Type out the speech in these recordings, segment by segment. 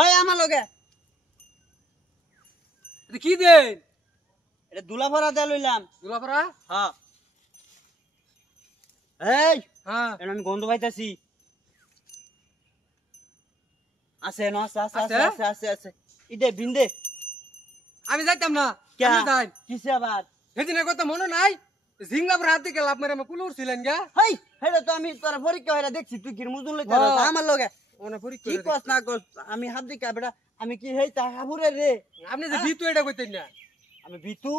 ওই আমার লগে এটা কি দেন? এটা দুলাফরা দে লইলাম। দুলাফরা? হ্যাঁ। এই হ্যাঁ। এটা আমি গন্ধ পাইতাছি। আছে না? আছে। ইদে বিন্দে। আমি যাইতাম না। কে আমি যাই। কিসে আবার? সেদিনের কথা মনে নাই? জিংলাপুর হাত থেকে লাভ মেরে আমি কুলুর ছিলেন গা। হেই হেডা তো আমি তোর পরীক্ষা হইরা দেখছি তুই কি মুজুন লইতাছ আমার লগে। ওনা পরীক্ষা কি কস না কস আমি হাত দিকা বেটা আমি কি হেই তা হাবুরে রে। আপনি যে বিতু এটা কইতেন না। আমি বিতু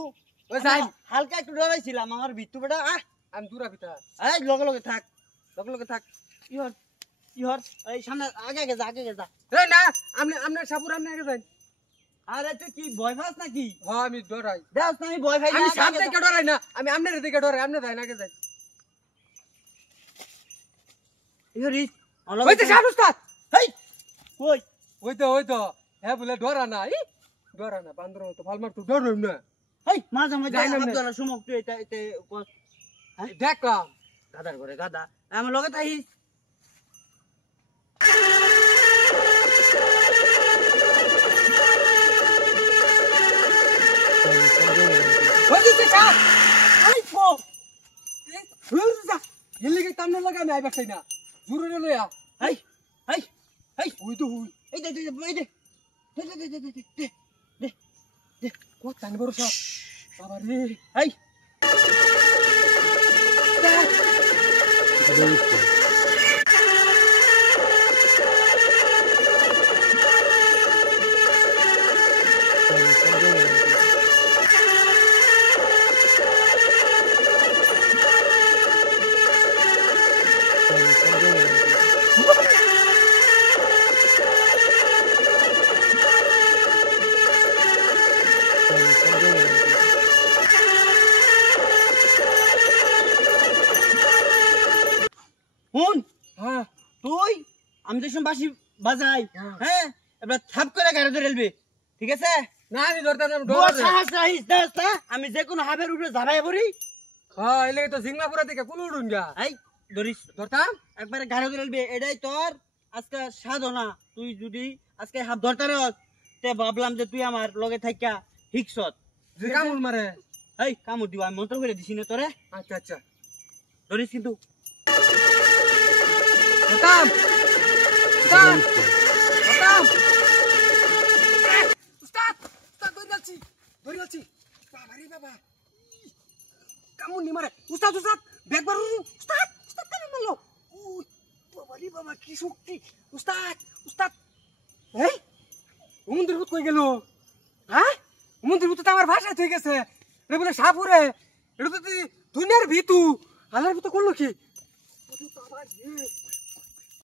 ওই যাই। হালকা একটু ডরাইছিলাম আমার বিতু বেটা আমি দূরা পিতা। এই লগে থাক লগে থাক ইহর এই সামনে আগে যা এই না আপনি সাপুর আপনি আগে যান। আরে তুই কি ভয় পাস নাকি? হ্যাঁ আমি ডরাই। দেখ না আমি ভয় পাই না আমি সাপ থেকে ডরাই না, আমি আপনার দিকে ডরাই। আপনি যাই না আগে যাই। ইহরিস ওই তো সাপ উস্তাদ। হেই কই ওই তো হ্যাঁ বলে ডরা না। ডরা না বান্দর তো ভাল মার তো ডরই না। হেই মাঝে যাই না, হাত ধরা সুমক তুই এটা কস দেখলাম গাদার করে গাদা আমার লগে তাইস ওই দিকে সাপ। আই ফো এলে গে তামনে লাগা নাই বাসাই না জুরে লইয়া। হেই ওই তো হুই এই দে কত টান বড় সাপ বাবা রে। হেই হুন হ্যাঁ তুই আমি তো বাসি বাজাই হ্যাঁ এবার থাপ করে গাড়ি ধরে এলবি ঠিক আছে না আমি ধরতাম না বড় ডরা। সাহস রাখিস দেখ না আমি যে কোনো হাবের উপরে ঝাপাই পড়ি হ্যাঁ এলে তো জিংলাপুরা থেকে কুলুড়ুন গা। এই ধরিস ধরতাম একবারে গাড়ি ধরে এলবি এটাই তোর আজকে সাধনা তুই যদি আজকে হাত ধরতে রস তে ভাবলাম যে তুই আমার লগে থাইকা হিকসত যে কামুল মারে। এই কামড় দিবা আমি মন্ত্র করে দিছি না তোরে আচ্ছা ধরিস কিন্তু ধরতাম উস্তাদ ধরে আছি বাবা রে বাবা কামুন নি মারে। উস্তাদ ব্যাগ বারু। উস্তাদ কামুন মারলো। উই বাবা রে বাবা কি শক্তি। উস্তাদ এই মন্দির ভূত কই গেল? হ্যাঁ মন্দির ভূত তো আমার ভাষায় হয়ে গেছে রে বলে সাপুরে। এটা তো দুনিয়ার ভিতু আলার ভিতর করলো কি? বাবা রে